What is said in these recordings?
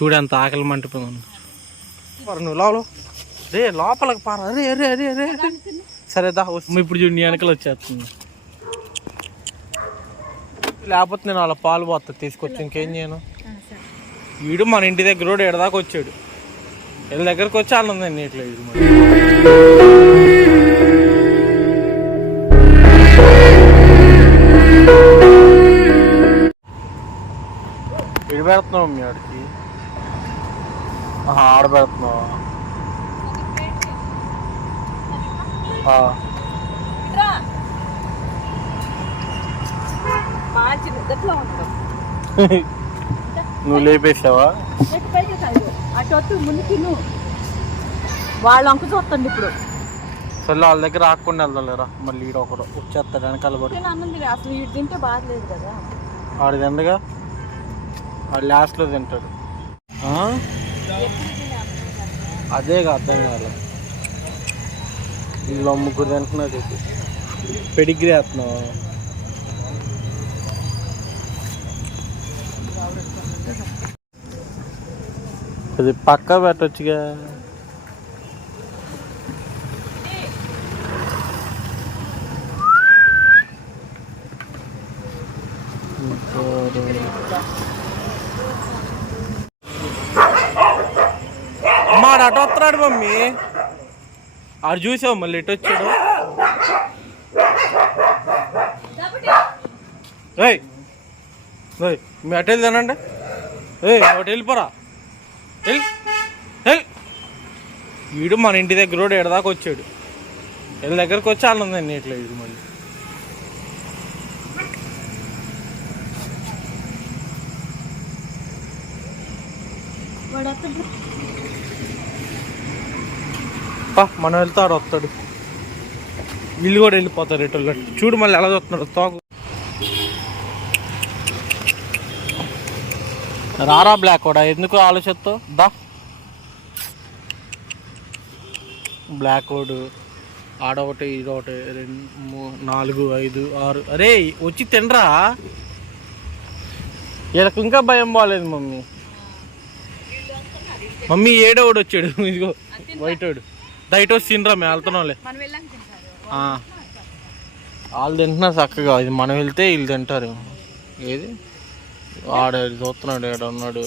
చూడు ఎంత ఆకలి మంటిపోయింది నువ్వు లోపల రే లోపలికి పారా. అరే అరే అరే అరే సరే దా వస్తుంది. ఇప్పుడు చూడు నీ వెనకలు వచ్చేస్తుంది. లేకపోతే నేను అలా పాలు పోతా తీసుకొచ్చి ఇంకేం చేయను. వీడు మన ఇంటి దగ్గర కూడా ఎడదాకా వచ్చాడు. వీళ్ళ దగ్గరకు వచ్చి ఉంది నీటిలో ఇడి పెడుతున్నావు మీ ఆడికి. ఆహా, ఆడ పెడుతున్నావా ఆ. మంచి నిద్రలో ఉంటాం నువ్వు లేపేసావా? అటు వస్తు ముందుకి నువ్వు వాళ్ళు అంకు చూస్తుంది ఇప్పుడు. సరే వాళ్ళ దగ్గర ఆకుండా వెళ్దాం లేరా మళ్ళీ ఈడ ఒకడు వచ్చేస్తాడు వెనకాల పడి. అసలు ఇటు తింటే బాగలేదు కదా. ఆడు తిండగా ఆడు లాస్ట్లో తింటాడు. అదే అర్థం కాదు వీళ్ళు ముగ్గురు తింటున్నారు చెప్పి పెడిగ్రీ వేస్తున్నావు? అది పక్క పెట్టొచ్చుగా. అమ్మా ఆడు అటు వస్తున్నాడు మమ్మీ ఆడు చూసావు మళ్ళీ ఇటు వచ్చాడు? ఏయ్ ఏయ్ మీ అటు వెళ్ళి తినండి. ఏయ్ ఒకటి వెళ్ళిపోరా. వెళ్ళి వెళ్ళి. వీడు మన ఇంటి దగ్గర కూడా ఎడదాకా వచ్చాడు. వీళ్ళ దగ్గరకు వచ్చి వాళ్ళు ఉందండి ఇట్లా వీడు మళ్ళీ. వాడు వస్తాడు మనం వెళ్తాడు వస్తాడు. వీళ్ళు కూడా వెళ్ళిపోతారు ఎటు చూడు మళ్ళీ ఎలా చూస్తున్నాడు. తోకు. రారా బ్లాక్ కూడా ఎందుకు ఆలోచిస్తావు? దా. బ్లాక్ కోడ్ ఆడొకటి ఇదొకటి రెండు మూడు నాలుగు ఐదు ఆరు. అరే వచ్చి తినరా? వీళ్ళకి ఇంకా భయం బాగాలేదు మమ్మీ. మమ్మీ ఏడోడు వచ్చాడు. ఇదిగో వైట్ వాడు దయట వచ్చి తినరా మేము వెళ్తున్నాంలే. వాళ్ళు తింటున్నారు చక్కగా. ఇది మనం వెళ్తే వీళ్ళు తింటారు. ఏది? వాడు చూస్తున్నాడు ఏడ ఉన్నాడు.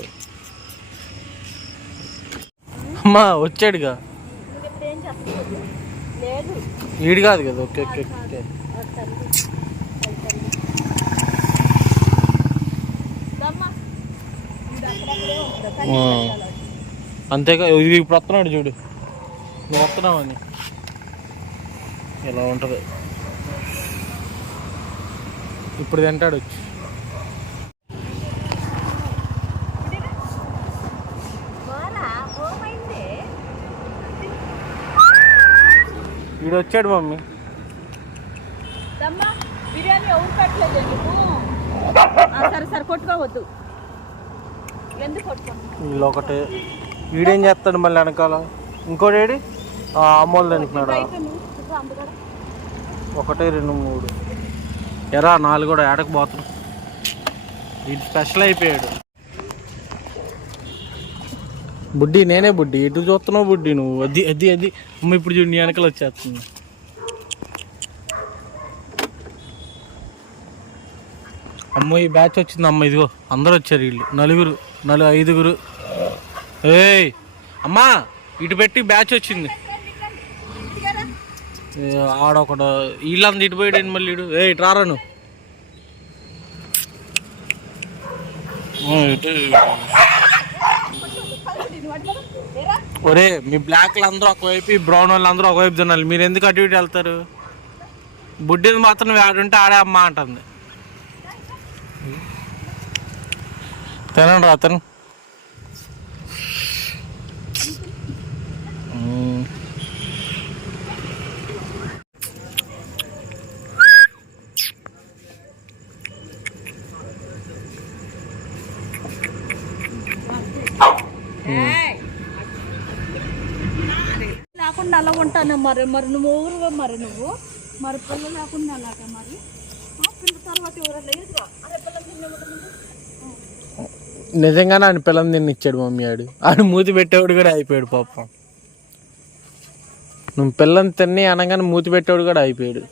అమ్మా వచ్చాడుగా. వీడు కాదు కదా. Okay okay okay. అంతేగా ఇది ఇప్పుడు వస్తున్నాడు చూడు. నువ్వు వస్తున్నావని ఇలా ఉంటుంది? ఇప్పుడు తింటాడు వచ్చి. వీడు వచ్చాడు మమ్మీ బిర్యానీ ఎవరు పెట్టలేదు సరే సరే కొట్టుకోవద్దు. ఎందుకు కొట్టుకోండి వీళ్ళు ఒకటే వీడేం చేస్తాడు మళ్ళీ వెనకాల? ఇంకోటి అమ్మోళ్ళు ఒకటి రెండు మూడు. ఎరా నాలుగు కూడా ఏడకు పోతున్నాం వీడు స్పెషల్ అయిపోయాడు. బుడ్డి నేనే బుడ్డి. ఎటు చూస్తున్నావు బుడ్డి నువ్వు? అది అది అది. అమ్మ ఇప్పుడు చూడు నీ వెనకలు వచ్చేస్తుంది. అమ్మ ఈ బ్యాచ్ వచ్చింది అమ్మ ఇదిగో. అందరూ వచ్చారు వీళ్ళు. నలుగురు నలుగు ఐదుగురు. ఏయ్ అమ్మా ఇటు పెట్టి బ్యాచ్ వచ్చింది. ఆడొకడు. వీళ్ళంతా ఇటు పోయాడు మళ్ళీ ఇడు ఏ ఇటు రారా నువ్వు? ఒరే మీ బ్లాక్లు అందరూ ఒకవైపు బ్రౌన్ వాళ్ళు అందరూ ఒకవైపు తినాలి మీరు ఎందుకు అటు ఇటు వెళ్తారు? బుడ్డిని మాత్రం ఆడుంటే ఆడే అమ్మ అంటుంది. తినండి రా అతను మ్మ్. లేకుండా అలా ఉంటాను మరి మరి నువ్వు ఊరు మరి నువ్వు. మరి పిల్ల లేకుండా అలాగా మరి? పిల్ల తర్వాత ఎవరన్నా ఎదురా అరే పిల్లలు నిజంగానే ఆయన పిల్లని తిని ఇచ్చాడు మమ్మీ ఆడు. ఆడు మూతి పెట్టేవాడు కూడా అయిపోయాడు పాపం. నువ్వు పిల్లని తిని అనగానే మూతి పెట్టేవాడు కూడా అయిపోయాడు.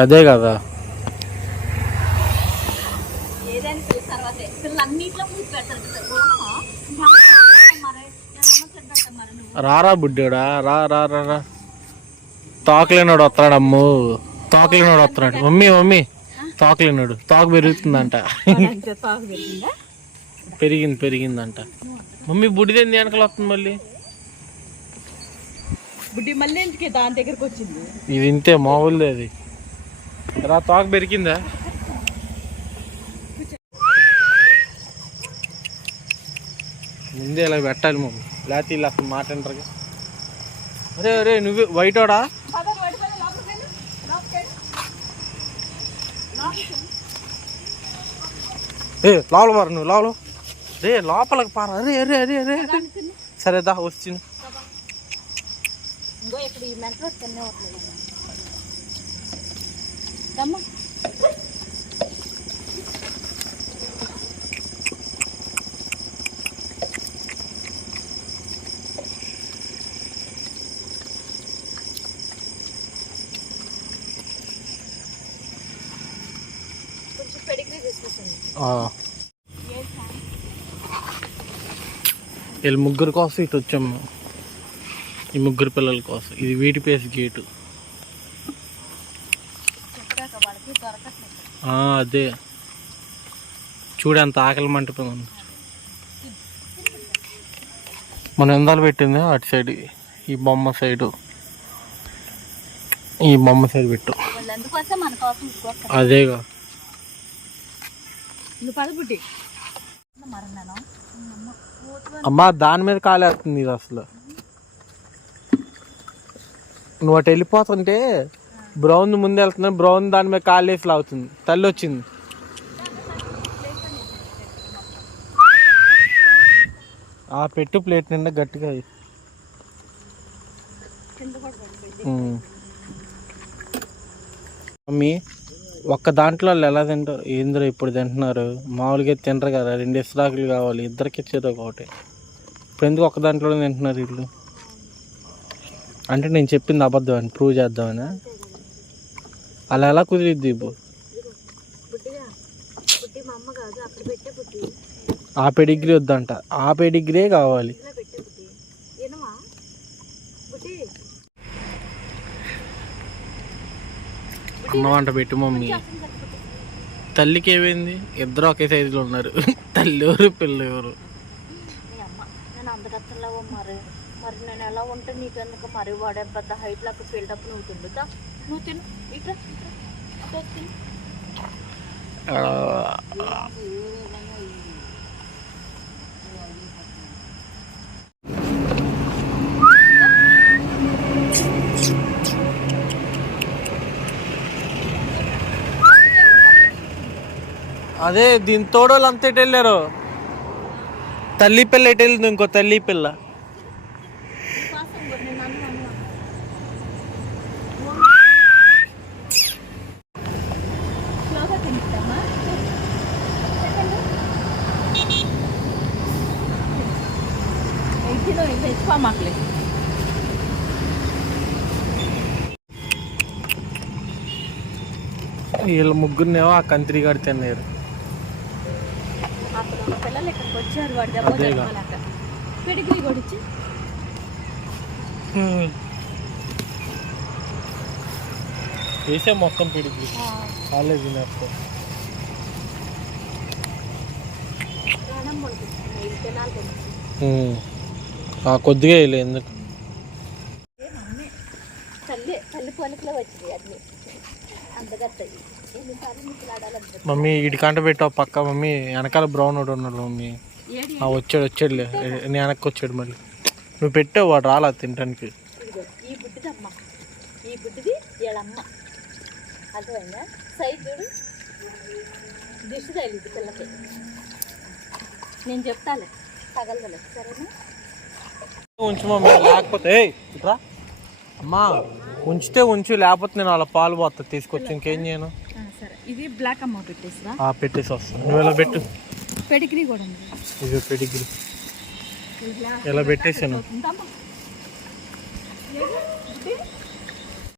అదే కదా. ఏదైనా పిల్ల తర్వాతే. పిల్లలు అన్నింటిలో పూసి పెడతారు కదా. ఓహో. మరి నేను అమ్మ తింటా మరి నువ్వు రారా బుడ్డోడా? రా రా రా రా. తోకలేనోడు వస్తున్నాడు అమ్ము తోకలేనోడు వస్తున్నాడు మమ్మీ మమ్మీ. తోకలేనోడు. తోక పెరుగుతుందంట. పెరిగింది పెరిగిందంట. మమ్మీ బుడ్డిదేంది వెనకలు వస్తుంది మళ్ళీ? బుడ్డి మళ్ళీ దాని దగ్గరకు వచ్చింది? ఇది ఇంతే మామూలుది అది. రా తోక పెరిగిందా? ముందే ఇలా పెట్టాలి మమ్మీ. లేకపోతే వీళ్ళు అసలు మాట అంటారుగా. అరే అరే నువ్వు వైటోడా. లోపలికి వెళ్ళు. ఏ లోపల పారు నువ్వు లోపల రే లోపలికి పారు. అరే అరే అరే అరే. సరే దా వచ్చిన ఇంకో ఇక్కడ ఈ మెంట్లో తిన్నే వస్తుంది దమ్మ కొంచెం పెడిగ్రీ తీసుకొస్తుంది వీళ్ళు ముగ్గురు కోసం ఇటు వచ్చాము. ఈ ముగ్గురు పిల్లల కోసం. ఇది వీటి పేసి గేటు. అదే. చూడు ఎంత ఆకలి మంటపోయింది మనం ఎందాలు పెట్టింది అటు సైడ్. ఈ బొమ్మ సైడు. ఈ బొమ్మ సైడ్ పెట్టు. అదేగా. నువ్వు మరణాను అమ్మా దాని మీద కాలేస్తుంది ఇది అసలు. నువ్వు అటు వెళ్ళిపోతుంటే బ్రౌన్ ముందు వెళ్తున్నా బ్రౌన్ దాని మీద కాలేసి లాగుతుంది. తల్లి వచ్చింది. ఆ పెట్టు ప్లేట్ నిండా గట్టిగా. మమ్మీ ఒక్క దాంట్లో వాళ్ళు ఎలా తింటారు ఏంద్ర ఇప్పుడు తింటున్నారు? మామూలుగా తినరు కదా రెండు ఇసురాకులు కావాలి ఇద్దరికి ఇచ్చేది ఒకటి. ఇప్పుడు ఎందుకు ఒక్క దాంట్లోనే తింటున్నారు వీళ్ళు? అంటే నేను చెప్పింది అబద్ధం అని ప్రూవ్ చేద్దామని. అలా ఎలా కుదిరిద్ది ఇప్పుడు? ఆ పెడిగ్రీ వద్దంట. ఆ పెడిగ్రీ కావాలి ఇలా పెట్టే బుడ్డి ఏనమా బుడ్డి అన్నం వంట పెట్టు మమ్మీ. తల్లికి ఏమైంది? ఇద్దరు ఒకే సైజులో ఉన్నారు. తల్లి ఎవరు పిల్ల ఎవరు? అమ్మ మరి. మరి నేను ఎలా ఉంటే నీకు ఎందుకు మరి వాడే పెద్ద హైట్ లాగా ఫీల్డప్ నువ్వు తిండుతా? నువ్వు తిను ఇట్లా ఇట్లా అటు వచ్చి తిను ఆ, అదే దీని తోడోళ్ళు అంత ఎటు వెళ్ళారు తల్లి పిల్ల ఎటు వెళ్ళింది ఇంకో తల్లి పిల్ల కోసం కూడా నేను అన్ను అన్ను స్లోగా తింటామా ఎయిటీలో తెచ్చుకోమాకలేదు వీళ్ళ ముగ్గురినేమో ఆ కంత్రి గారు వచ్చారు వాడి దెబ్బ. తగ్గలేక పెడిగ్రీ కొడిచి వేసే మొత్తం పిడికి కాలేజ్ తినేస్తాం కొద్దిగా వేయలే ఎందుకు? తల్లి తల్లి పోలికలో వచ్చింది అన్ని. అందగత్తది మమ్మీ ఇటు కంట పెట్టావు పక్క మమ్మీ వెనకాల బ్రౌన్ ఒకటి ఉన్నాడు మమ్మీ. వచ్చాడు వచ్చాడులే నేను వెనక్కి వచ్చాడు మళ్ళీ. నువ్వు పెట్టావు వాడు రాలా తినడానికి. ఇదిగో ఈ బుడ్డిది అమ్మ ఈ బుడ్డిది వీళ్ళమ్మ అర్థమైందా? సైజ్ చూడు. దిష్టి తగిలింది పిల్లకి. నేను చెప్తాలే తగలగలే సరేనా? ఉంచు మమ్మీ లేకపోతే ఇట్రా అమ్మా ఉంచితే ఉంచు లేకపోతే నేను అలా పాలు పోతా తీసుకొచ్చి ఇంకేం చేయను? ఇది బ్లాక్ అమ్మ పెట్టేసిరా? ఆ పెట్టేసి వస్తాను. నువ్వు ఎలా పెట్టు? పెడిగ్రీ కూడా ఉంది. ఇది పెడిగిరి ఎలా పెట్టేసాను?